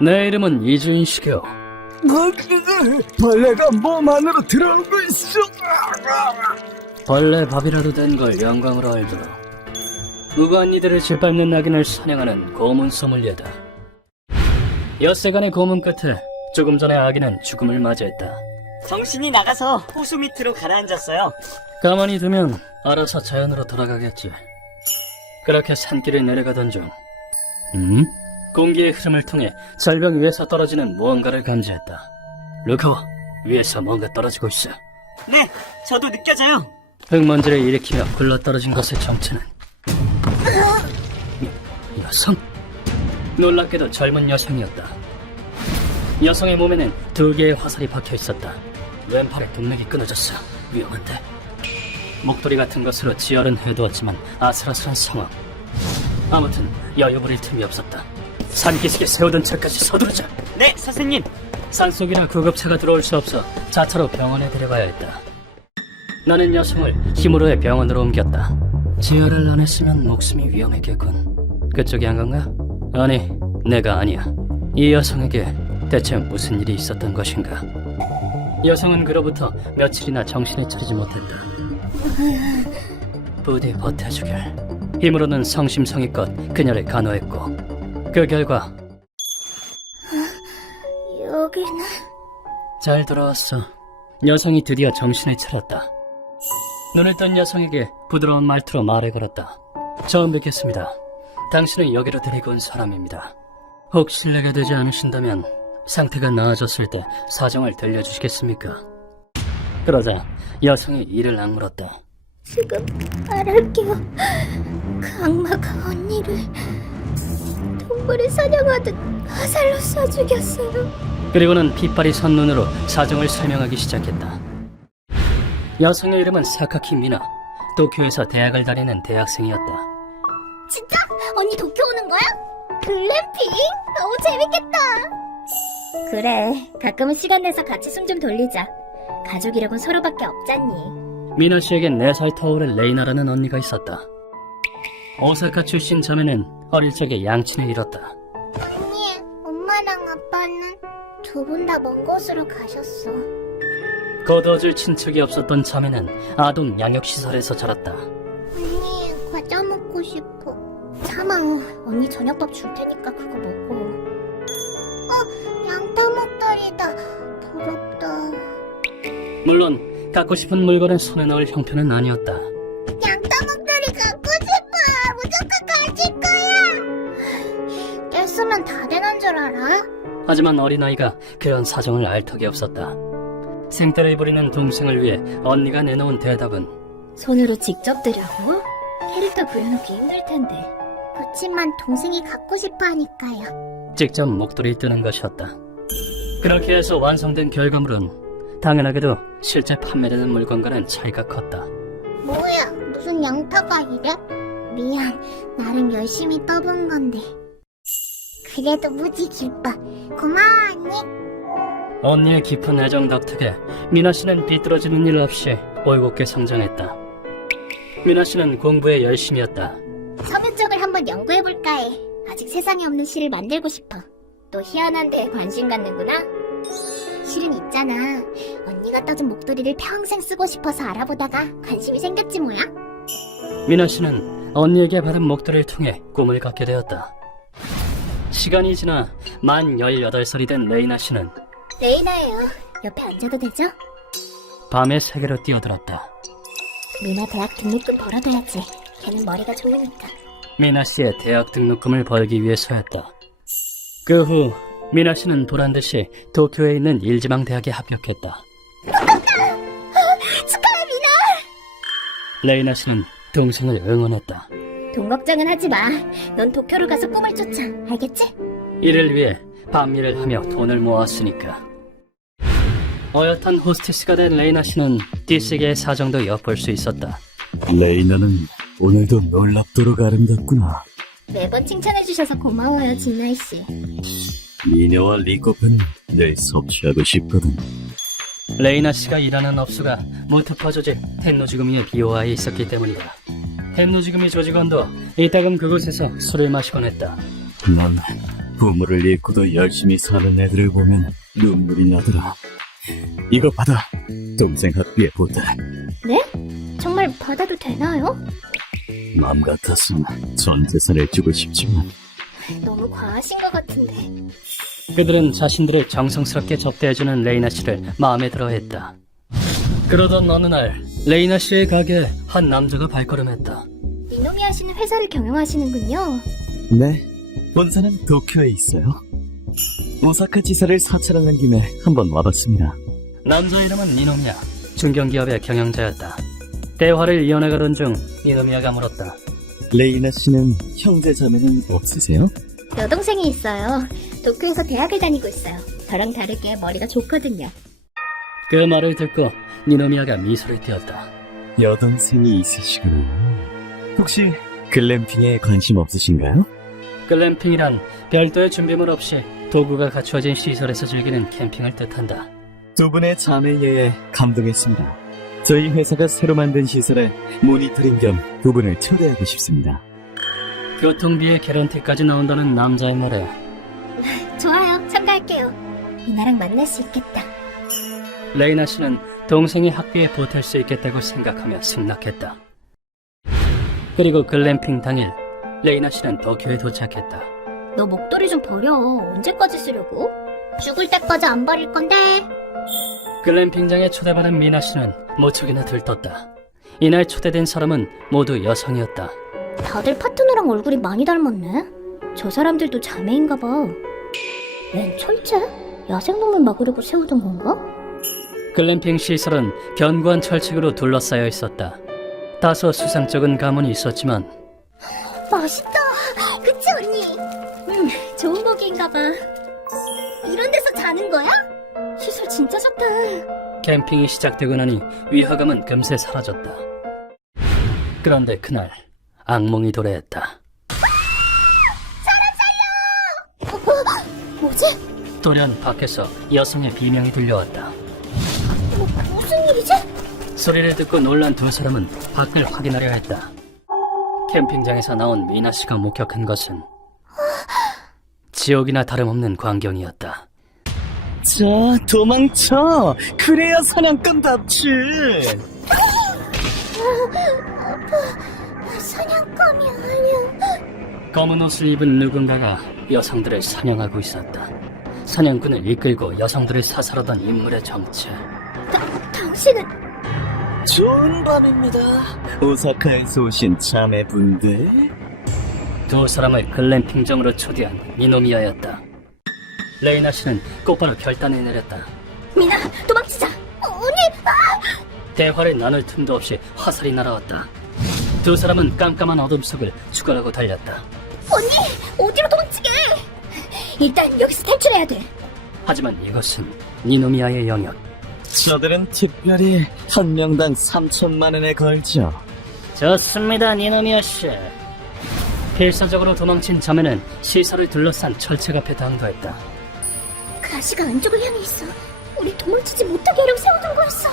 내 이름은 이주인식이요. 벌레가 몸 안으로 들어오고 있어. 벌레 밥이라도 된 걸 영광으로 알도록. 무고한 이들을 짓밟는 낙인을 사냥하는 고문 소믈리에다. 엿새간의 고문 끝에 조금 전에 아기는 죽음을 맞이했다. 정신이 나가서 호수 밑으로 가라앉았어요. 가만히 두면 알아서 자연으로 돌아가겠지. 그렇게 산길을 내려가던 중 공기의 흐름을 통해 절벽 위에서 떨어지는 무언가를 감지했다. 루카와, 위에서 뭔가 떨어지고 있어. 네, 저도 느껴져요. 흙먼지를 일으키며 굴러떨어진 것의 정체는 여성? 놀랍게도 젊은 여성이었다. 여성의 몸에는 2개의 화살이 박혀 있었다. 왼팔의 동맥이 끊어졌어. 위험한데. 목도리 같은 것으로 지혈은 해두었지만 아슬아슬한 상황. 아무튼 여유 부릴 틈이 없었다. 산기슭에 세우던 차까지 서두르자. 네, 선생님. 산속이라 구급차가 들어올 수 없어 자차로 병원에 데려가야 했다. 나는 여성을 힘으로의 병원으로 옮겼다. 지혈을 안 했으면 목숨이 위험했겠군. 그쪽이 한 건가? 아니, 내가 아니야. 이 여성에게 대체 무슨 일이 있었던 것인가? 여성은 그로부터 며칠이나 정신을 차리지 못했다. 부디 버텨주길. 힘으로는 성심성의껏 그녀를 간호했고 그 결과 여기는... 잘 돌아왔어. 여성이 드디어 정신을 차렸다. 눈을 뜬 여성에게 부드러운 말투로 말을 걸었다. 처음 뵙겠습니다. 당신을 여기로 데리고 온 사람입니다. 혹 실례가 되지 않으신다면 상태가 나아졌을 때 사정을 들려주시겠습니까? 그러자 여성이 이를 악물었다. 지금 말할게요. 그 악마가 언니를 동물을 사냥하듯 화살로 쏴 죽였어요. 그리고는 핏발이 선 눈으로 사정을 설명하기 시작했다. 여성의 이름은 사카키 미나. 도쿄에서 대학을 다니는 대학생이었다. 진짜? 언니 도쿄 오는 거야? 글램핑? 너무 재밌겠다. 그래, 가끔은 시간 내서 같이 숨 좀 돌리자. 가족이라곤 서로밖에 없잖니. 미나 씨에겐 4살 터울의 레이나라는 언니가 있었다. 오사카 출신 자매는 어릴 적에 양친을 잃었다. 언니, 엄마랑 아빠는 두 분 다 먼 곳으로 가셨어. 거두어줄 친척이 없었던 자매는 아동 양육시설에서 자랐다. 언니, 과자 먹고 싶어. 참아, 언니 저녁밥 줄 테니까 그거 먹고. 양파 목도리다. 부럽다. 물론 갖고 싶은 물건을 손에 넣을 형편은 아니었다. 양파 목도리 갖고 싶어. 무조건 가질 거야. 떼쓰면 다 되는 줄 알아? 하지만 어린아이가 그런 사정을 알 턱이 없었다. 생떼를 부리는 동생을 위해 언니가 내놓은 대답은 손으로 직접 드려고? 캐릭터 구해놓기 힘들 텐데. 그치만 동생이 갖고 싶어 하니까요. 직접 목도리를 뜨는 것이었다. 그렇게 해서 완성된 결과물은 당연하게도 실제 판매되는 물건과는 차이가 컸다. 뭐야, 무슨 양파가 이래? 미안, 나름 열심히 떠본 건데. 그래도 무지 기뻐. 고마워, 언니. 언니의 깊은 애정 덕택에 미나 씨는 비뚤어지는 일 없이 올곧게 성장했다. 미나 씨는 공부에 열심이었다. 서면적을 한번 연구해볼까 해. 아직 세상에 없는 실을 만들고 싶어. 또 희한한 데에 관심 갖는구나? 실은 있잖아. 언니가 떠준 목도리를 평생 쓰고 싶어서 알아보다가 관심이 생겼지 뭐야? 미나 씨는 언니에게 받은 목도리를 통해 꿈을 갖게 되었다. 시간이 지나 만 18살이 된 레이나 씨는 레이나예요. 옆에 앉아도 되죠? 밤의 세계로 뛰어들었다. 미나 대학 등록금 벌어둬야지. 걔는 머리가 좋으니까. 미나 씨의 대학 등록금을 벌기 위해서였다. 그 후 미나 씨는 보란듯이 도쿄에 있는 일지방 대학에 합격했다. 축하해, 미나! 레이나 씨는 동생을 응원했다. 돈 걱정은 하지 마. 넌 도쿄로 가서 꿈을 쫓아. 알겠지? 이를 위해 밤일을 하며 돈을 모았으니까. 어엿한 호스티스가 된 레이나 씨는 띠쓰기의 사정도 엿볼 수 있었다. 레이나는 오늘도 놀랍도록 아름답구나. 매번 칭찬해주셔서 고마워요, 진나이씨. 미녀와 리코펜 늘 섭취하고 싶거든. 레이나 씨가 일하는 업소가 모트파 조직 텐노지구미의 비호화에 있었기 때문이다. 텐노지구미 조직원도 이따금 그곳에서 술을 마시곤 했다. 넌 부모를 잃고도 열심히 사는 애들을 보면 눈물이 나더라. 이거 받아. 동생 학비에 보태. 네? 정말 받아도 되나요? 맘 같았으면 전 재산을 주고 싶지만 너무 과하신 것 같은데. 그들은 자신들을 정성스럽게 접대해주는 레이나 씨를 마음에 들어했다. 그러던 어느 날 레이나 씨의 가게에 한 남자가 발걸음했다. 니노미야 씨는 회사를 경영하시는군요. 네, 본사는 도쿄에 있어요. 오사카 지사를 사찰하는 김에 한번 와봤습니다. 남자 이름은 니노미야. 중견기업의 경영자였다. 대화를 이어나가던 중 니노미야가 물었다. 레이나 씨는 형제 자매는 없으세요? 여동생이 있어요. 도쿄에서 대학을 다니고 있어요. 저랑 다르게 머리가 좋거든요. 그 말을 듣고 니노미야가 미소를 띄었다. 여동생이 있으시구나. 혹시 글램핑에 관심 없으신가요? 글램핑이란 별도의 준비물 없이 도구가 갖추어진 시설에서 즐기는 캠핑을 뜻한다. 두 분의 자매에 감동했습니다. 저희 회사가 새로 만든 시설에 모니터링 겸 두 분을 초대하고 싶습니다. 교통비의 개런티까지 나온다는 남자의 말에 좋아요. 참가할게요. 미나랑 만날 수 있겠다. 레이나 씨는 동생이 학비에 보탤 수 있겠다고 생각하며 승낙했다. 그리고 글램핑 당일 레이나 씨는 도쿄에 도착했다. 너 목도리 좀 버려. 언제까지 쓰려고? 죽을 때까지 안 버릴 건데. 글램핑장에 초대받은 미나 씨는 모척이나 들떴다. 이날 초대된 사람은 모두 여성이었다. 다들 파트너랑 얼굴이 많이 닮았네. 저 사람들도 자매인가 봐. 웬 철제? 야생동물 막으려고 세우던 건가? 글램핑 시설은 견고한 철책으로 둘러싸여 있었다. 다소 수상쩍은 가문이 있었지만 멋있다. 그치 언니? 좋은 복인가 봐. 이런 데서 자는 거야? 시설 진짜 좋다. 캠핑이 시작되고 나니 위화감은 금세 사라졌다. 그런데 그날 악몽이 도래했다. 뭐지? 돌연 밖에서 여성의 비명이 들려왔다. 무슨 일이지? 소리를 듣고 놀란 두 사람은 밖을 확인하려 했다. 캠핑장에서 나온 미나 씨가 목격한 것은 지옥이나 다름없는 광경이었다. 자, 도망쳐! 그래야 사냥감답지! 사냥감이 아니야. 검은 옷을 입은 누군가가 여성들을 사냥하고 있었다. 사냥꾼을 이끌고 여성들을 사살하던 인물의 정체. 당신은 좋은 밤입니다. 오사카에서 오신 자매분들. 두 사람을 글램핑장으로 초대한 니노미야였다. 레이나 씨는 곧바로 결단을 내렸다. 미나 도망치자. 언니. 대화를 나눌 틈도 없이 화살이 날아왔다. 두 사람은 깜깜한 어둠 속을 죽어라고 달렸다. 언니 어디로 도망치게? 일단 여기서 탈출해야 돼. 하지만 이것은 니노미야의 영역. 저들은 특별히 한 명당 3천만 원에 걸죠. 좋습니다, 니노미야 씨. 필사적으로 도망친 자매는 시설을 둘러싼 철책 앞에 당도했다. 가시가 안쪽을 향해 있어. 우리 도망치지 못하게 하려고 세워둔 거였어.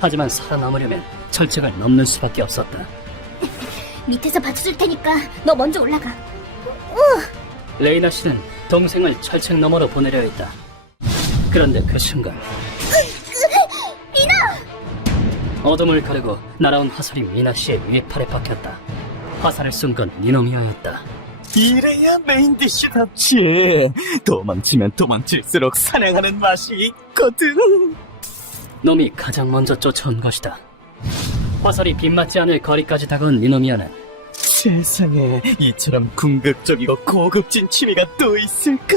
하지만 살아남으려면 철책을 넘는 수밖에 없었다. 밑에서 받쳐줄 테니까 너 먼저 올라가. 레이나 씨는 동생을 철책 너머로 보내려 했다. 그런데 그 순간 미나! 어둠을 가르고 날아온 화살이 미나 씨의 위팔에 박혔다. 화살을 쏜 건 니노미야였다. 이래야 메인 디쉬답지. 도망치면 도망칠수록 사냥하는 맛이 있거든. 놈이 가장 먼저 쫓아온 것이다. 화살이 빗맞지 않을 거리까지 다가온 니노미야는 세상에 이처럼 궁극적이고 고급진 취미가 또 있을까?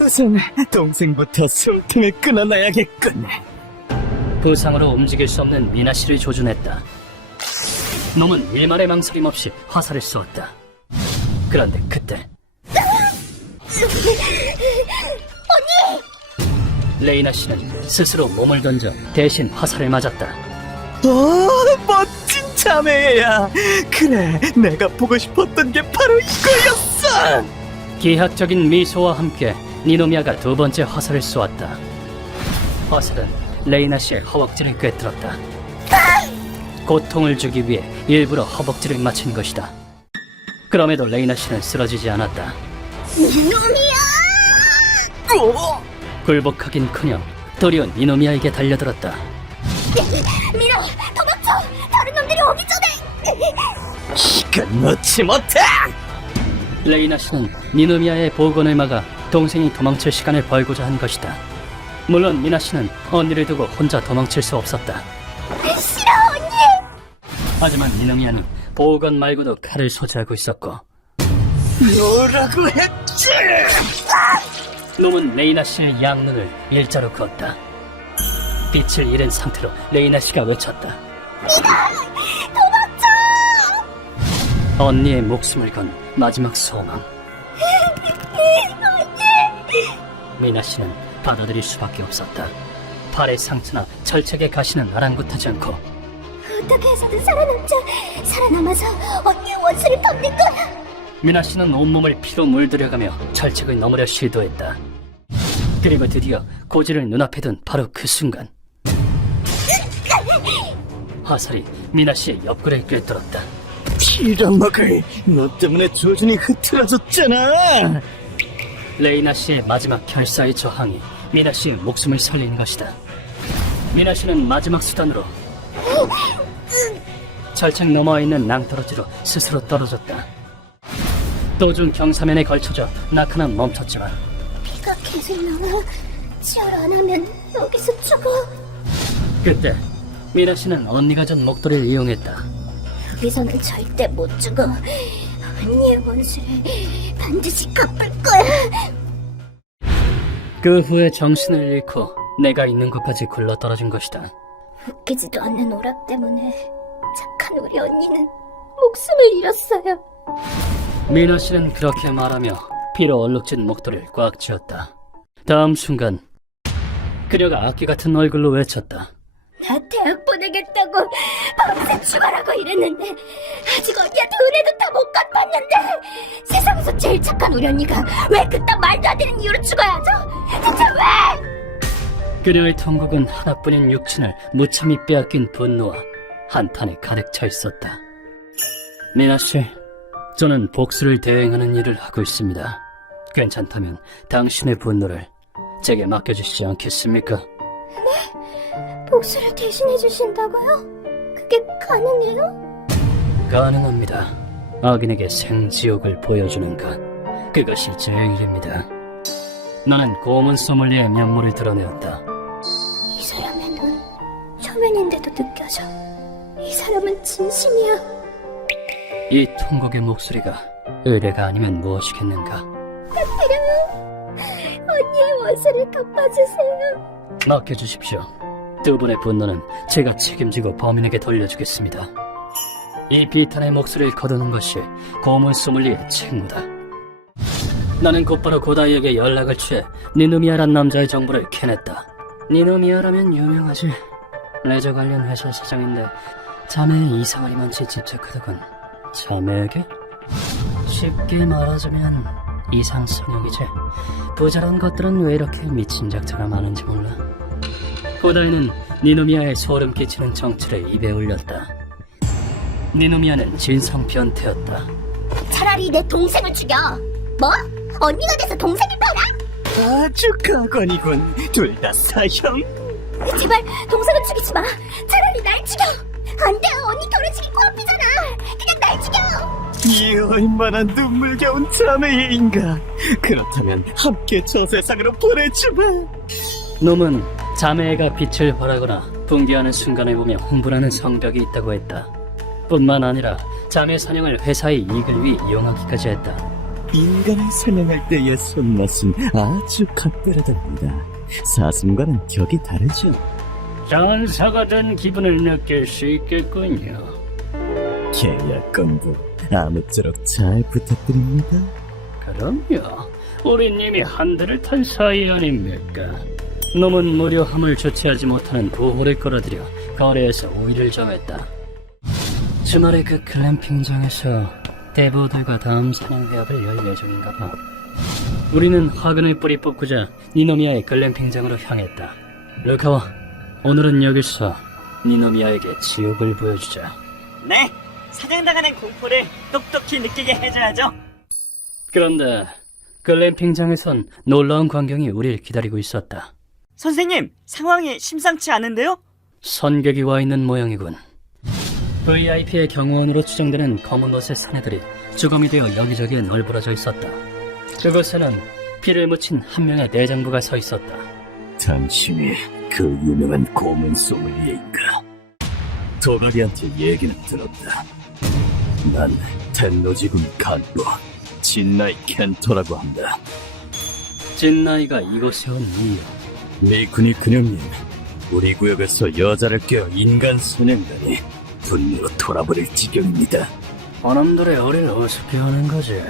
우선 동생부터 숨통을 끊어놔야겠군. 부상으로 움직일 수 없는 미나 씨를 조준했다. 놈은 일말의 망설임 없이 화살을 쏘았다. 그런데 그때 레이나 씨는 스스로 몸을 던져 대신 화살을 맞았다. 멋진 자매야. 그래, 내가 보고 싶었던 게 바로 이거였어. 기하학적인 미소와 함께 니노미야가 두 번째 화살을 쏘았다. 화살은 레이나 씨의 허벅지를 꿰뚫었다. 고통을 주기 위해 일부러 허벅지를 맞춘 것이다. 그럼에도 레이나 씨는 쓰러지지 않았다. 이놈이야! 굴복하긴커녕 도리어 니노미아에게 달려들었다. 미라, 도망쳐! 다른 놈들이 오기 전에! 시간 놓지 못해! 레이나 씨는 니노미아의 복원을 막아 동생이 도망칠 시간을 벌고자 한 것이다. 물론 미나 씨는 언니를 두고 혼자 도망칠 수 없었다. 싫어, 언니! 하지만 니노미아는 복원 말고도 칼을 소지하고 있었고 뭐라고 했지? 놈은 레이나 씨의 양눈을 일자로 그었다. 빛을 잃은 상태로 레이나 씨가 외쳤다. 도망쳐! 언니의 목숨을 건 마지막 소망. 미나 씨는 받아들일 수밖에 없었다. 팔의 상처나 철책의 가시는 아랑곳하지 않고 어떻게 해서든 살아남아서 언니의 원수를 덮는 거야! 미나 씨는 온몸을 피로 물들여가며 철책을 넘으려 시도했다. 그리고 드디어 고지를 눈앞에 둔 바로 그 순간 화살이 미나 씨의 옆구리를 꿰뚫었다. 빌어먹을 너 때문에 조준이 흐트러졌잖아. 레이나 씨의 마지막 결사의 저항이 미나 씨의 목숨을 살린 것이다. 미나 씨는 마지막 수단으로 철책 너머에 있는 낭떠러지로 스스로 떨어졌다. 도중 경사면에 걸쳐져 낙하는 멈췄지만 비가 계속 나와. 치열 안 하면 여기서 죽어. 그때 미나 씨는 언니가 준 목도리를 이용했다. 여기서는 절대 못 죽어. 언니의 원수를 반드시 갚을 거야. 그 후에 정신을 잃고 내가 있는 곳까지 굴러떨어진 것이다. 웃기지도 않는 오락 때문에 착한 우리 언니는 목숨을 잃었어요. 미나 씨는 그렇게 말하며 피로 얼룩진 목도리를 꽉 쥐었다. 다음 순간 그녀가 악기 같은 얼굴로 외쳤다. 나 대학 보내겠다고 밤새 죽어라고 이랬는데 아직 언니한테 은혜도 다 못 갚았는데 세상에서 제일 착한 우리 언니가 왜 그딴 말도 안 되는 이유로 죽어야 하죠? 대체 왜? 그녀의 통곡은 하나뿐인 육친을 무참히 빼앗긴 분노와 한탄에 가득 차 있었다. 미나 씨, 저는 복수를 대행하는 일을 하고 있습니다. 괜찮다면 당신의 분노를 제게 맡겨주시지 않겠습니까? 복수를 대신해 주신다고요? 그게 가능해요? 가능합니다. 악인에게 생지옥을 보여주는 것, 그것이 제 일입니다. 나는 고문 소믈리의 면모를 드러내었다. 이 사람의 눈 초면인데도 느껴져. 이 사람은 진심이야. 이 통곡의 목소리가 의뢰가 아니면 무엇이겠는가? 언니의 원수를 갚아주세요. 맡겨주십시오. 두 분의 분노는 제가 책임지고 범인에게 돌려주겠습니다. 이 비탄의 목소리를 거두는 것이 고문 소믈리의 책무다. 나는 곧바로 고다이에게 연락을 취해 니누미아란 남자의 정보를 캐냈다. 니누미아라면 유명하지. 레저 관련 회사 사장인데 자매의 이상하리 많지 집착하더군. 자매에게? 쉽게 말하자면 이상성욕이지. 부자란 것들은 왜 이렇게 미친 작자가 많은지 몰라. 고다이는 니누미아의 소름 끼치는 정체를 입에 올렸다. 니누미아는 진성 변태였다. 차라리 내 동생을 죽여. 뭐? 언니가 돼서 동생을 팔아? 아주 가관이군. 둘 다 사형. 제발 동생을 죽이지 마. 차라리 날 죽여. 안 돼. 언니 결혼식이 코앞이잖아. 그냥 날 죽여. 이 얼마나 눈물겨운 자매인가. 그렇다면 함께 저 세상으로 보내주마. 놈은 자매가 빛을 발하거나 붕괴하는 순간을 보며 흥분하는 성벽이 있다고 했다. 뿐만 아니라 자매 사냥을 회사의 이익을 위해 이용하기까지 했다. 인간을 사냥할 때의 손맛은 아주 각별하답니다. 사슴과는 격이 다르죠. 전사가 된 기분을 느낄 수 있겠군요. 계약 건부 아무쪼록 잘 부탁드립니다. 그럼요. 우린 이미 한 대를 탄 사이 아닙니까? 놈은 무료함을 조치하지 못하는 부호를 끌어들여 거래에서 우위를 점했다. 주말에 그 글램핑장에서 대부들과 다음 사냥 회합을 열 예정인가 봐. 우리는 화근을 뿌리 뽑고자 니노미아의 글램핑장으로 향했다. 루카와, 오늘은 여기서 니노미아에게 지옥을 보여주자. 네, 사냥당하는 공포를 똑똑히 느끼게 해줘야죠. 그런데 글램핑장에선 놀라운 광경이 우리를 기다리고 있었다. 선생님, 상황이 심상치 않은데요? 선객이 와 있는 모양이군. VIP의 경호원으로 추정되는 검은 옷의 사내들이 주검이 되어 여기저기에 널브러져 있었다. 그곳에는 피를 묻힌 한 명의 내장부가 서 있었다. 당신이 그 유명한 고문 소믈리에인가? 도가리한테 얘기는 들었다. 난 텐노지군 간부 진나이 켄토라고 한다. 진나이가 이곳에 온 이유. 미쿠니 근영님, 우리 구역에서 여자를 깨어 인간 사냥단이 분노로 돌아버릴 지경입니다. 어놈들의 어리를 어떻게 하는 거지?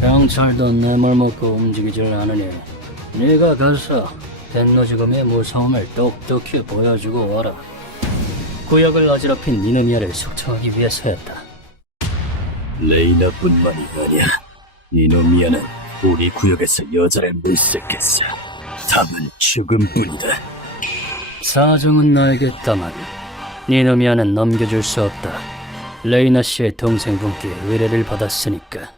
경찰도 내 말 먹고 움직이질 않으니 네가 가서 텐노지금의 무서움을 똑똑히 보여주고 와라. 구역을 어지럽힌 니누미아를 숙청하기 위해서였다. 레이나뿐만이 아니야. 니노미아는 우리 구역에서 여자를 물색했어. 답은 죽음뿐이다. 사정은 알겠다만 니누미아는 넘겨줄 수 없다. 레이나 씨의 동생분께 의뢰를 받았으니까.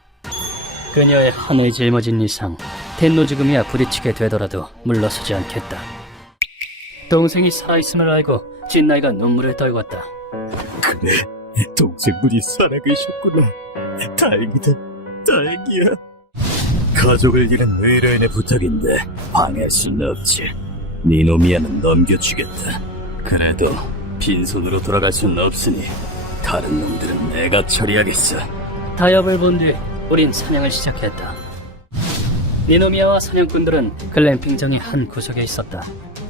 그녀의 한의 짊어진 이상 텐노지금이야 부딪히게 되더라도 물러서지 않겠다. 동생이 살아있음을 알고 진나이가 눈물을 떨궜다. 그래, 동생분이 살아계셨구나. 다행이다, 다행이야. 가족을 잃은 의뢰인의 부탁인데 방해할 수는 없지. 니노미아는 넘겨주겠다. 그래도 빈손으로 돌아갈 수는 없으니 다른 놈들은 내가 처리하겠어. 타협을 본 뒤 우린 사냥을 시작했다. 니노미아와 사냥꾼들은 글램핑장의 한 구석에 있었다.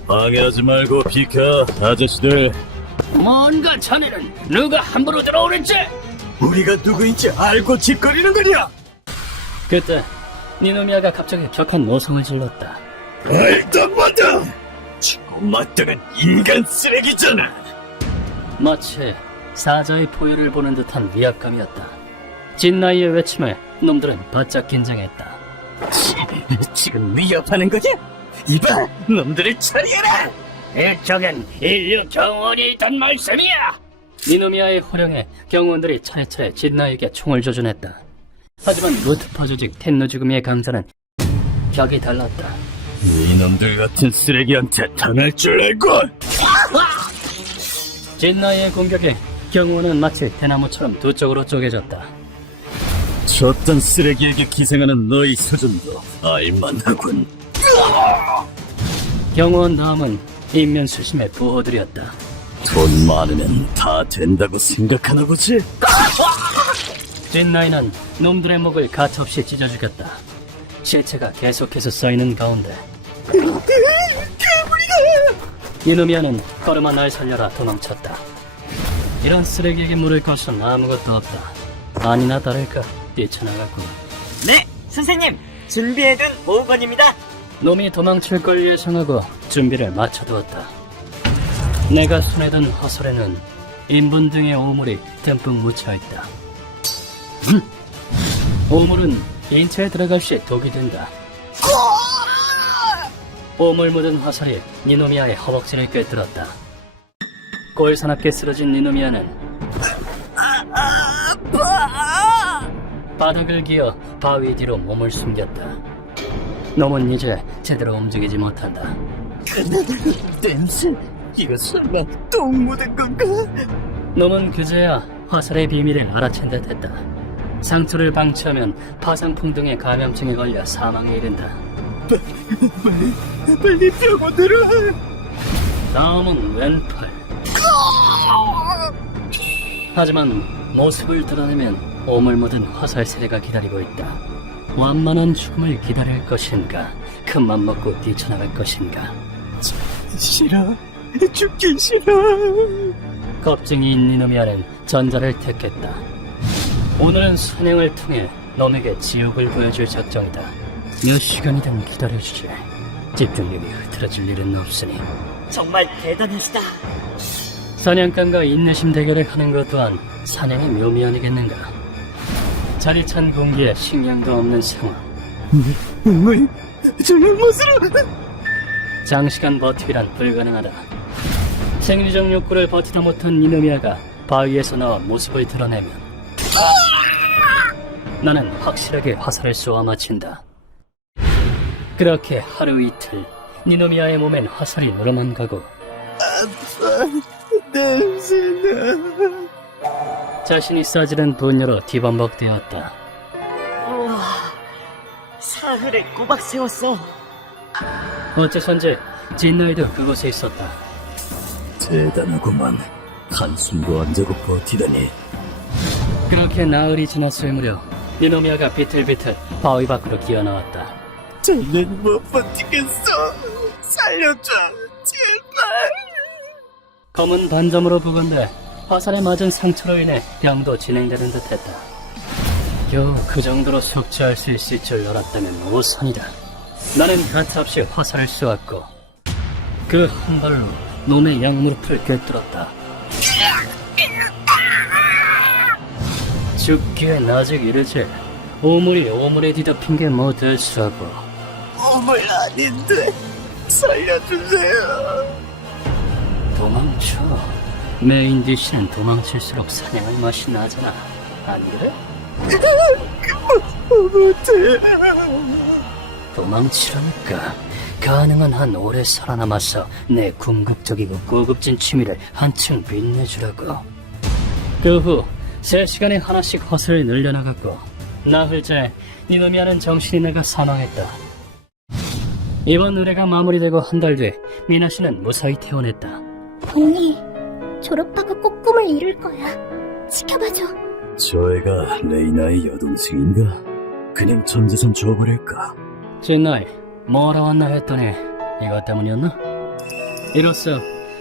방해하지 말고 비켜, 아저씨들. 뭔가 자네는 누가 함부로 들어오는지? 우리가 누구인지 알고 짓거리는 거냐? 그때 니노미아가 갑자기 격한 노성을 질렀다. 말도 마다! 지고 마땅한 인간 쓰레기잖아! 마치 사자의 포효를 보는 듯한 위압감이었다. 진나이의 외침에 놈들은 바짝 긴장했다. 지금 위협하는 거냐? 이봐, 놈들을 처리해라! 이쪽엔 인류 경호원이 있단 말씀이야! 니노미아의 호령에 경호원들이 차례차례 진나이에게 총을 조준했다. 하지만 루트퍼 조직 텐노지구미의 강자는 격이 달랐다. 이놈들 같은 쓰레기한테 당할 줄 알고! 진나이의 공격에 경호원은 마치 대나무처럼 두 쪽으로 쪼개졌다. 저딴 쓰레기에게 기생하는 너희 수준도 알만하군. 경호원 다음은 인면수심의 부호들이었다. 돈 많으면 다 된다고 생각하나 보지? 진나이는 놈들의 목을 가차없이 찢어 죽였다. 시체가 계속해서 쌓이는 가운데 이누미아는 걸음아 날 살려라 도망쳤다. 이런 쓰레기에게 물을 것은 아무것도 없다. 아니나 다를까 뛰쳐나갔군. 네, 선생님, 준비해둔 보호건입니다. 놈이 도망칠 걸 예상하고 준비를 마쳐두었다. 내가 손에 든 화살에는 인분 등의 오물이 듬뿍 묻혀있다. 오물은 인체에 들어갈 시 독이 된다. 오물 묻은 화살이 니노미아의 허벅지를 꿰뚫었다. 꼴사납게 쓰러진 니노미아는 바닥을 기어 바위 뒤로 몸을 숨겼다. 놈은 이제 제대로 움직이지 못한다. 냄새? 이거 설마 똥 묻은 건가? 놈은 그제야 화살의 비밀을 알아챈 듯했다. 상처를 방치하면 파상풍 등의 감염증에 걸려 사망에 이른다. 빨리 병원으로! 다음은 왼팔. 하지만 모습을 드러내면 오물 묻은 화살 세례가 기다리고 있다. 완만한 죽음을 기다릴 것인가, 큰맘 먹고 뛰쳐나갈 것인가. 싫어. 죽기 싫어. 겁쟁이인 니누미아는 전자를 택했다. 오늘은 사냥을 통해 놈에게 지옥을 보여줄 작정이다. 몇 시간이든 기다려주지. 집중력이 흐트러질 일은 없으니. 정말 대단하시다. 사냥감과 인내심 대결을 하는 것 또한 사냥의 묘미 아니겠는가. 자리 찬 공기에 식량도 없는 상황. 왜? 저런 것으로! 장시간 버티기란 불가능하다. 생리적 욕구를 버티다 못한 니누미아가 바위에서 나와 모습을 드러내면 나는 확실하게 화살을 쏘아 마친다. 그렇게 하루 이틀 니노미아의 몸엔 화살이 늘어만 가고 냄새나. 자신이 쏴지른 분녀로 뒤범벅되었다. 우와, 사흘을 꼬박 세웠어. 어째선지 진나이도 그곳에 있었다. 대단하구만. 한숨도 안 자고 버티다니. 그렇게 나흘이 지났을 무렵 니노미아가 비틀비틀 바위 밖으로 기어나왔다. 저는 못 버티겠어. 살려줘, 제발. 검은 반점으로 부근데 화살에 맞은 상처로 인해 병도 진행되는 듯했다. 겨우 그 정도로 숙주할 수 있을 줄 알았다면 오산이다. 나는 가차없이 화살을 쏘았고 그 한 발로 놈의 양무릎을 꿰뚫었다. 죽기엔 아직 이르지. 오물이 오물에 뒤덮인 게 뭐 될 수 하고. 오물 아닌데 살려주세요. 도망쳐. 메인 디쉬는 도망칠수록 사냥의 맛이 나잖아. 안 그래? 못해. 도망치라니까. 가능한 한 오래 살아남아서 내 궁극적이고 고급진 취미를 한층 빛내주라고. 그 후 3시간에 하나씩 화살을 늘려나갔고 나흘째 니노미아는 정신이 나가 사망했다. 이번 의뢰가 마무리되고 한 달 뒤 미나씨는 무사히 퇴원했다. 언니, 졸업하고 꼭 꿈을 이룰 거야. 지켜봐줘. 저 애가 레이나의 여동생인가? 그냥 전 재산 줘버릴까? 진나이 뭐하러 왔나 했더니 이것 때문이었나? 이로써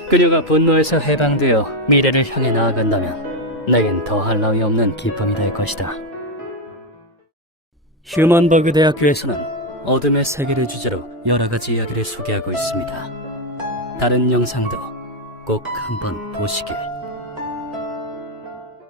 그녀가 분노에서 해방되어 미래를 향해 나아간다면 내겐 더할 나위 없는 기쁨이 될 것이다. 휴먼버그 대학교에서는 어둠의 세계를 주제로 여러 가지 이야기를 소개하고 있습니다. 다른 영상도 꼭 한번 보시길.